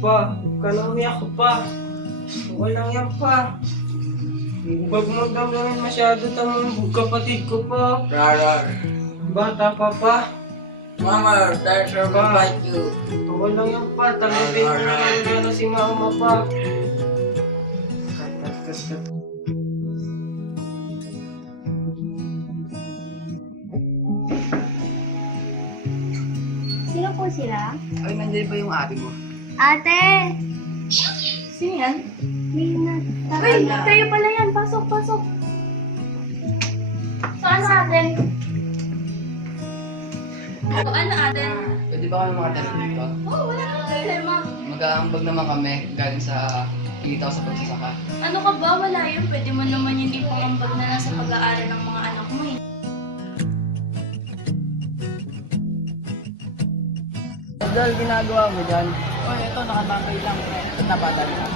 Pa, huwag ka na umiyak pa. Walang yan pa. Huwag mo damdamin masyado tang kapatid ko pa. Rarar. Bata pa pa. Mama, thanks for invite you. Walang yan pa. Tanggapin mo na lang gano'n si mama pa. Kat. Sino po sila? Ay, nandiyan ba yung ate mo? Ate! Sino yan? Lina. Uy, kayo pala yan. Pasok, pasok. Saan natin? Ano atin? Pwede ba kami makatala dito? Oh, wala kang problema. Mag-aambag naman kami galing sa kita ko sa pagsasaka. Ano ka ba? Wala yun. Pwede mo naman yun ipangambag na nasa pag-aaral ng mga anak mo eh. Dahil ginagawa mo dyan? Oy, ito, nakatambay lang. Ba't napadal ka?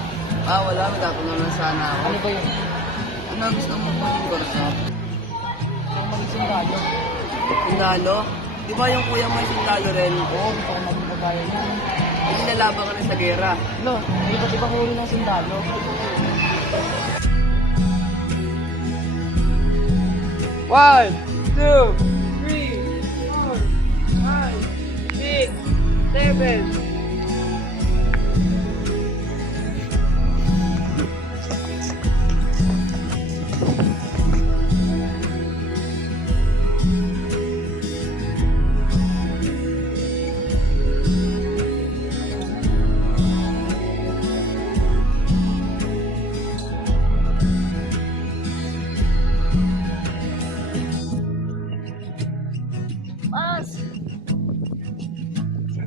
Ah, wala. Magkakuna naman sana ako. Ano ba yun? Ano gusto mo maging kurso? Ang maging sundalo. Sundalo? Di ba yung kuya mo yung sundalo rin? Oo, gusto ko maging kagaya niyan. Hindi nalaban ka rin sa gera. Lo, may iba't ibang uri ng sundalo. One, two, three, four, five, six, seven. Pas!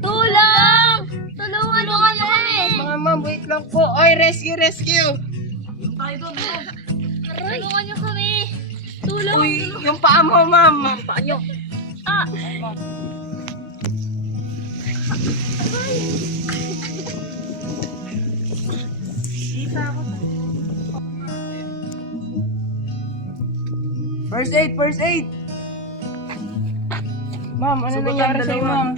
Tulong! Tulungan mo kami! Mga ma'am, wait lang po. Oy, rescue! Tulungan niyo kami! Tulong! Uy, yung paa mo, ma'am. Paa niyo! Ah! First aid! First aid! Ma'am, ano Sugat nangyari ang sa'yo, dalawa. ma'am?